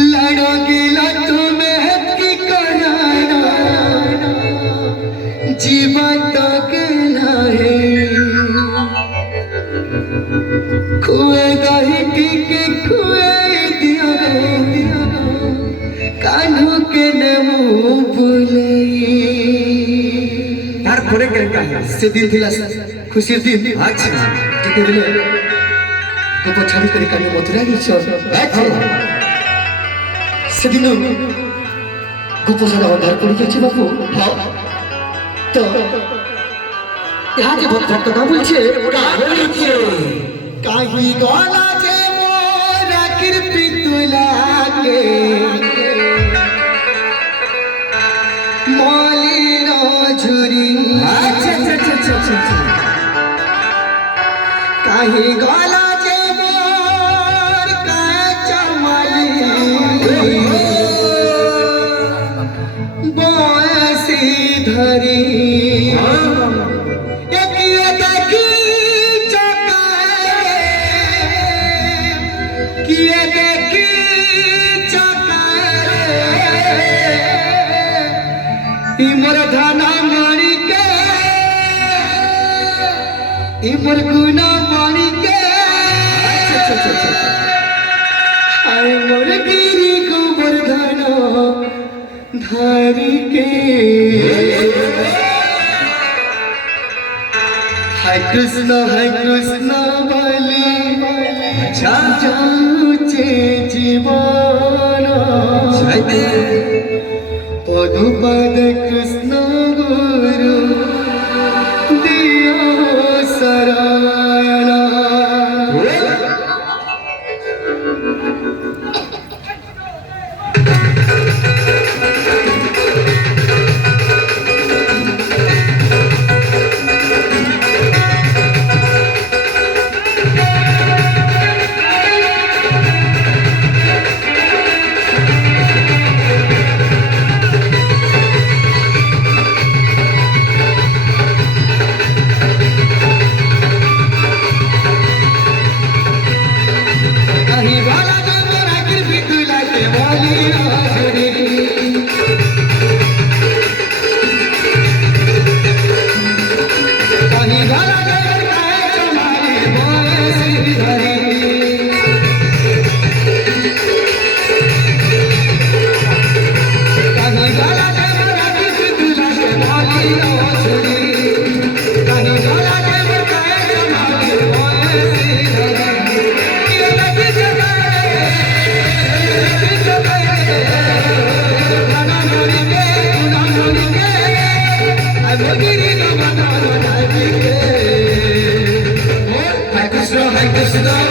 लड़ोगे तुम्हें की कराना जीवन तक है खुए दही टीके खुए दिया कान्हू के नमो भूले यार घरे केनका है से दिन थिला खुशीर दिन अच्छा टिके दिले गोप छाड़ी करी काने मथुरा गेछो अच्छा সেদিন গোপসারা অন্ধার পড়ে গেছে বাবু তো ইহা যে ভক্তটা বলছে কাহি গলা যে মোরা কৃপি তুলাকে মলিন ঝুরি अच्छा अच्छा अच्छा अच्छा কাহি গলা যে মোর কাঁচা মালি বয়সী ধরি একিয়ে দেখি চকায় কিয়ে দেখি চকায় ইমর ধানা মণিকে ইমর গুনা মণিকে আয় মোর গিরি গোবর্ধন धारी के हाय कृष्ण बोली जाऊचे जीवन पदुपद कृष्ण गुरु दियो सरायना Krishna